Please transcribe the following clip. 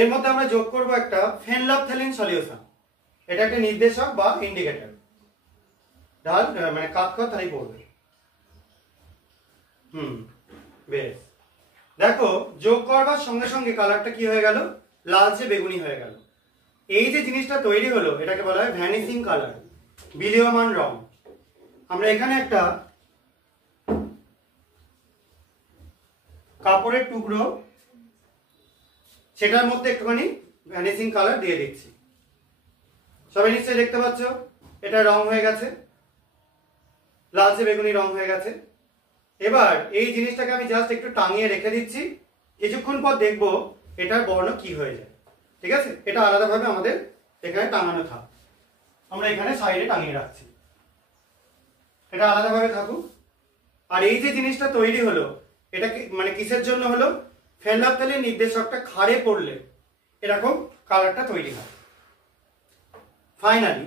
এর মধ্যে আমরা যোগ করব একটা ফেনলাফথ্যালিন সলিউশন। এটা একটা নির্দেশক বা ইন্ডিকেটর। ঢাল মানে কাট কর তাই পড়বে। বেশ, দেখো যোগ করবার সঙ্গে সঙ্গে কালারটা কি হয়ে গেল, লালচে বেগুনি হয়ে গেল। এই যে জিনিসটা তৈরি হলো এটাকে বলা হয় ভ্যানিশিং কালার, বিলীয়মান রং। আমরা এখানে একটা কাপড়ের টুকরো, সেটার মধ্যে একটুখানি ভ্যানিশিং কালার দিয়ে দিচ্ছি। সবাই নিশ্চয়ই দেখতে পাচ্ছ এটা রং হয়ে গেছে, লালচে বেগুনি রং হয়ে গেছে। এবার এই জিনিসটাকে আমি জাস্ট একটু টাঙিয়ে রেখে দিচ্ছি, কিছুক্ষণ পর দেখবো এটার বর্ণ কি হয়ে যায়। ঠিক আছে, এটা আলাদাভাবে আমাদের এখানে টাঙানো থাক, আমরা এখানে সাইডে টাঙিয়ে রাখছি, এটা আলাদাভাবে থাকুক। আর এই যে জিনিসটা তৈরি হলো এটা মানে কিসের জন্য হলো, ফেনলাফথ্যালিন নির্দেশকটা ক্ষারে পড়লে এরকম কালারটা তৈরি হয়। ফাইনালি